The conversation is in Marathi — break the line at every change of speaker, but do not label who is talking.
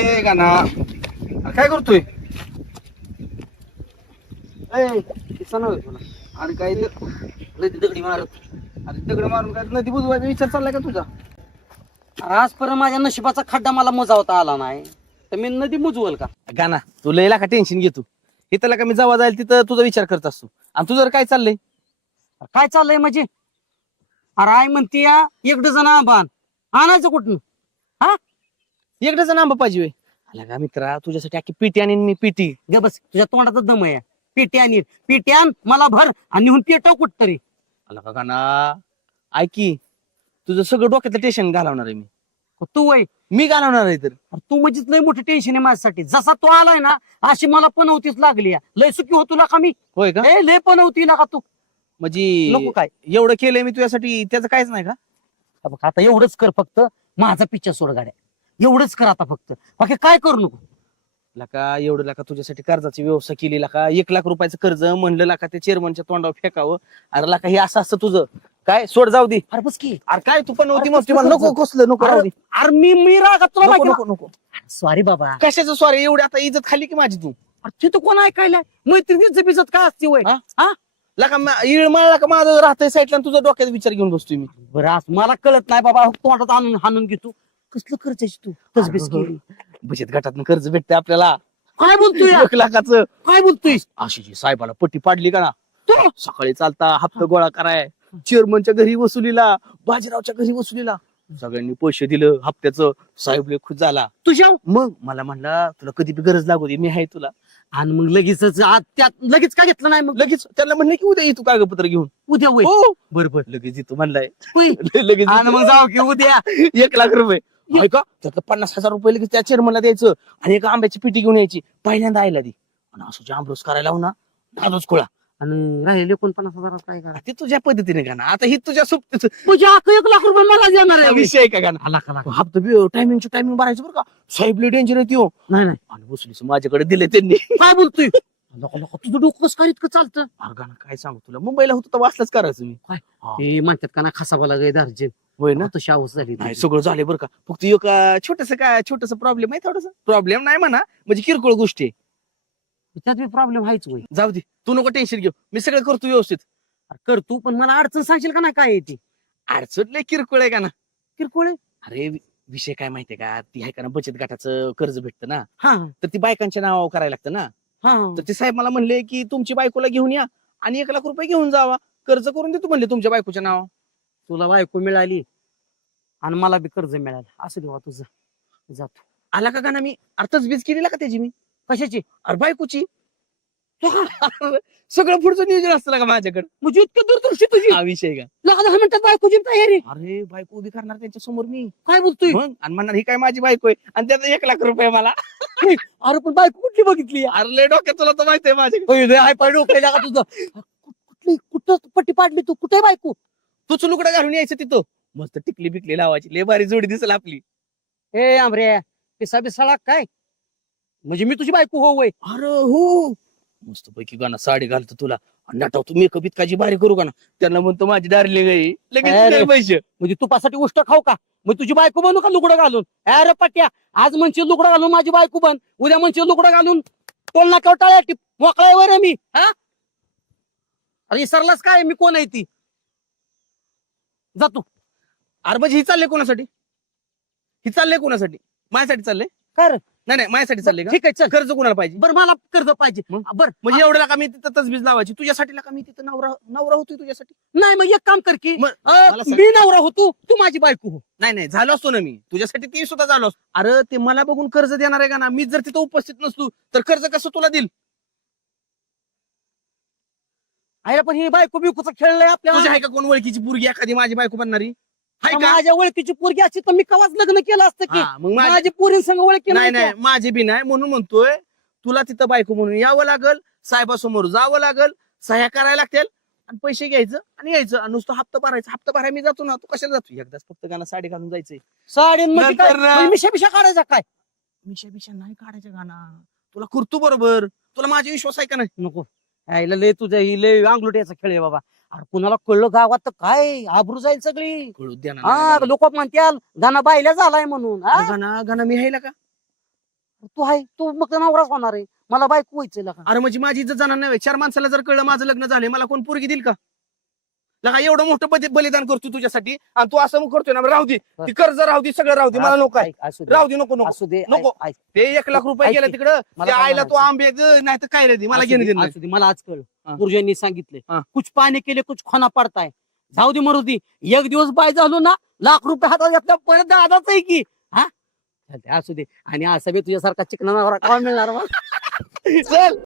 ए गाना अरे काय करतोय? ए किस्सा नव्हे तुला अरे काय ते? दगडी मारत. अरे दगड मारून काय नदी बुजवायचा विचार चाललाय का तुझा?
अरे आजपर्यंत माझ्या नशिबाचा खड्डा मला मोजावता आला नाही. तर मी नदी मुजवल का?
गाना तू लयला का टेन्शन घेतो इथं का मी जेव्हा जाईल तिथं तुझा विचार करत असतो. आणि तुझं काय चाललंय?
काय चाललंय म्हणजे? अरे आई म्हणती एक डझन आंबान आणायचं कुठून?
एकदाच आंबा पाहिजे होय. आला का मित्रा तुझ्यासाठी अख्खी पिटी आणि मी पिटी.
ग बस तुझ्या तोंडाचा दम आहे. पेटी आणि पेटी आण मला भर आणि निहून पेटव कुठ तरी
आला का गाना ऐकी तुझं सगळं डोक्यातलं टेन्शन घालवणार आहे मी.
तू वय.
मी घालवणार आहे तर.
तू म्हणजेच लय मोठी टेन्शन आहे माझ्यासाठी. जसा तो आलाय ना अशी मला पनवतीच लागली आहे. लय सुखी हो तुला का मी?
होय का?
ए लय पनवती ना का तू?
म्हणजे
नको काय.
एवढं केलंय मी तुझ्यासाठी त्याचं काहीच नाही का?
हा बघ, आता एवढंच कर फक्त. माझा पिच्चा सोड गाड्या. एवढंच कर आता फक्त. बाकी काय करू नको?
लका एवढं लका तुझ्यासाठी कर्जाची व्यवस्था केली लका. एक लाख रुपयाचं कर्ज म्हणलं लका त्या चेअरमनच्या तोंडावर फेकावं. अरे लका हे असं असतं तुझं. काय? सोड जाऊ दे.
अरे बस की.
अरे काय तू पण नव्हती
अरे
मस्ती मला नको? कसलं नको राहू दे.
अरे मी मी रागात तुला
नको
माहिती
नको नको.
सॉरी बाबा.
कशाचं सॉरी एवढी आता इज्जत खाली की माझी तू?
अरे तिथं कोण ऐकायला? मैत्रिणीचं बिजत काय असते वय?
हा? लका इळ का माझं राहतंय साईडला आणि तुझा डोक्यात विचार घेऊन बसतोय मी.
बरं मला कळत नाही बाबा तोंडात आणून हाणून घेतो कसलं खर्चाची तू? तसबीस केली?
बचत गटातून कर्ज भेटते आपल्याला.
काय बोलतोय?
एक लाखाचं.
काय बोलतोय
अशी जी साहेबाला पट्टी पाडली का ना?
तू?
सकाळी चालता हप्ता गोळा कराय चेअरमनच्या घरी वसुलीला बाजीरावच्या घरी वसुलीला. सगळ्यांनी पैसे दिलं हप्त्याचं. साहेब लय खुश झाला.
तुझ्या?
मग मला म्हणला तुला कधी बी गरज लागू दे मी आहे तुला.
आणि मग लगेच त्यात लगेच का घेतलं नाही मग?
लगेच त्याला म्हणलं की उद्या ये तू कागदपत्र घेऊन.
उद्या
हो.
बरोबर
लगेच येतो म्हणलाय.
होय.
लगेच
आणि
येतो.
मग जाऊ की उद्या.
एक लाख रुपये. ऐका त्यातलं पन्नास हजार रुपये लगेच त्या चेअरमनला द्यायचं आणि एक आंब्याची पिटी घेऊन यायची. पहिल्यांदा आयला दी. आणि असं जे आंबरस करायला लावू ना. दादूच खोळा.
आणि राहिले एकोणपन्नास हजारात काय करा?
ते तुझ्या पद्धतीने का ना आता ही तुझ्या सुप्त
तुझ्या अख्ख एक लाख रुपये मला देणार आहे.
विषय आहे का गाणं?
लाख लाख.
हप्ता टायमिंगची टायमिंग भरायचं बरं का. साहेब डेंजर येते हो
नाही नाही.
आणि बसलीस माझ्याकडे दिले त्यांनी.
काय बोलतोय? लोक लोक तुझं डोकं कसं काय इतकं चालतं?
अरे गाणं काय सांगू तुला? मुंबईला होतो तर वाचलाच करायचं मी. हा.
ते म्हणतात का ना खसाबाला गे दार्जिन
होय ना?
तशी अवस्था झाली
नाही. सगळं झालंय बरं का. फक्त एक छोटस काय छोटस प्रॉब्लेम आहे थोडस. प्रॉब्लेम नाही म्हणा म्हणजे किरकोळ गोष्टी आहे.
त्यात बी प्रॉब्लेम आहेच होय.
जाऊ दे तू नको टेन्शन घेऊ. मी सगळं करतो व्यवस्थित.
अरे कर तू पण मला अडचण सांगशील का नाही काय आहे ती?
अडचण लय किरकोळ आहे का ना?
किरकोळ आहे.
अरे वि- विषय काय माहितीये का? ती आहे का ना बचत गटाचं कर्ज भेटतं ना?
हा.
तर ती बायकांच्या नावावर करायला लागतं ना?
हा.
तर ते साहेब मला म्हणले की तुमची बायकोला घेऊन या आणि एक लाख रुपये घेऊन जावा. कर्ज करून देतो म्हणले तुमच्या बायकोच्या नावा
तुला बायको मिळाली. आणि मला बी कर्ज मिळालं. असं देवा तुझं. जातो.
आला का गाणं मी? अर्थच बीज केलेला का त्याची मी?
कशाची?
अरे बायकोची. सगळं पुढचं नियोजन असतं ना का माझ्याकडे?
म्हणजे इतकं दूरदृष्टी तुझी?
हा विषय का?
लगा दहा मिनिटात बायकोची तयारी.
अरे बायको उभी करणार त्यांच्यासमोर मी.
काय बोलतोय?
मग? आणि म्हणणार ही काय माझी बायको आहे? आणि त्याचा एक लाख रुपये मला.
अरे पण बायको कुठली बघितली?
अरे लय डोक्यात तुला तर माहिती आहे माझ्या
हाय पाय डोकलेला का तुझं. कुठली? कुठं पट्टी पाडली तू? कुठे बायको?
तूच लुकडा घालून यायचं तिथं. मस्त टिकली बिकली लावायची. लय भारी जोडी दिसल आपली.
ए आमरे पिसा बिसाळा काय? म्हणजे मी तुझी बायको हो वय.
अरे हो. मस्त पैकी गाणं साडी घालतो तुला. आणि नटावतो मेकअप इतकाची भारी करू का ना? त्यांना म्हणतो माझी डार्लिंग आहे लगेच
अरे.
पैसे.
म्हणजे तुपासाठी उष्ट खाऊ का? मग तुझी बायको बनू का लुगडं घालून? अरे पट्ट्या आज म्हणशील लुगडं घालून माझी बायको बन. उद्या म्हणशील लुगडं घालून. टोल नाक्यावर टाळ्या टिप. मोकळ्यावर मी. हा? अरे सरलाच काय? मी कोण आहे ती? जातो
अरे म्हणजे ही चालले कोणासाठी? ही चालले कोणासाठी? माझ्यासाठी चालले?
काय रे?
नाही नाही माझ्यासाठी चालले का?
ठीक आहे चल.
कर्ज कोणाला पाहिजे?
बरं मला कर्ज पाहिजे.
मग?
बरं
म्हणजे एवढं का मी तिथं तसबीज लावायची? तुझ्यासाठी का मी तिथं नवरा नवरा होतोय तुझ्यासाठी?
नाही मग एक काम कर की
मग
अं,
मला सांग.
मी नवरा होतो तू माझी बायको हो.
नाही नाही झालो असतो ना मी. तुझ्यासाठी ती सुद्धा झालो असतो. अरे ते मला बघून कर्ज देणार आहे का ना? मी जर तिथं उपस्थित नसतो तर कर्ज कसं तुला देईल?
अरे पण ही बायको बिकोचा खेळलंय
तुझी
आपल्याला
आहे का कोण ओळखीची पोरगी एखादी माझी बायको बनणारी? आहे का?
माझ्या ओळखीची पोरगी असती तर मी कवाच लग्न केलं असतं की?
हा, मग माझी-
माझी पोरी संग ओळखी
नाही
नाही
माझी बी नाही म्हणून म्हणतोय तुला तिथं बायको म्हणून यावं लागल साहेबासमोर जावं लागल सह्या करायला लागतील आणि पैसे घ्यायचं आणि यायचं. आणि नुसतं हप्ता भरायचं. हप्ता भरायला मी जातो ना तू कशाला जातो एकदाच फक्त गाणं साडी घालून जायचंय.
काय?
नंतर-
मिशा बिशा काढायचा काय?
मिशा बिशा नाही काढायचं गाणं. तुला करतो बरोबर. तुला माझा विश्वास आहे का नाही?
नको. यायला लय तुझ्या ही लय अंगलुट्याचा खेळ आहे बाबा. अरे कुणाला कळलं गावात तर काय? आबरू जाईल सगळी.
कळू द्या
हा लोक म्हणत्याल गाणं बायला झालाय म्हणून. हा?
गाणं गाणं मी हायला का?
तू आहे तू मग नवराच होणार आहे. मला बायको व्हायचं का
अरे म्हणजे माझी इज्जत जाणार नाही चार माणसाला जर कळलं माझं लग्न झालंय मला कोण पोरगी देईल का? लगा एवढं मोठं बलि- बलिदान करतो तुझ्यासाठी. आणि तू असं करतोय ना राहू दे. ती कर्ज राहू दे सगळं राहू दे. मला नको आहे.
ऐक, असू दे.
राहू दे नको नको.
असू दे
नको.
ऐक, ऐक.
ते एक लाख रुपये
ऐक
गेले
की,
तिकडं.
मला
त्या
काय
आईला तू
म्हणायचं?
आंबे नाही तर काय रे दे. मला
असू
घेणं
दे,
नाही.
असू दे, मला आज कळलं.
हा.
गुरुजींनी सांगितले
हा.
कुछ पाणी केले कुछ खाना पडताय जाऊ दे मरू दे. एक दिवस बाय झालो ना लाख रुपये हातात घेतल्या परत दादाच आहे की. हा? चालतंय, असू दे. आणि असं बी तुझ्यासारखा चिकना नवरा मिळणार मला.
चल.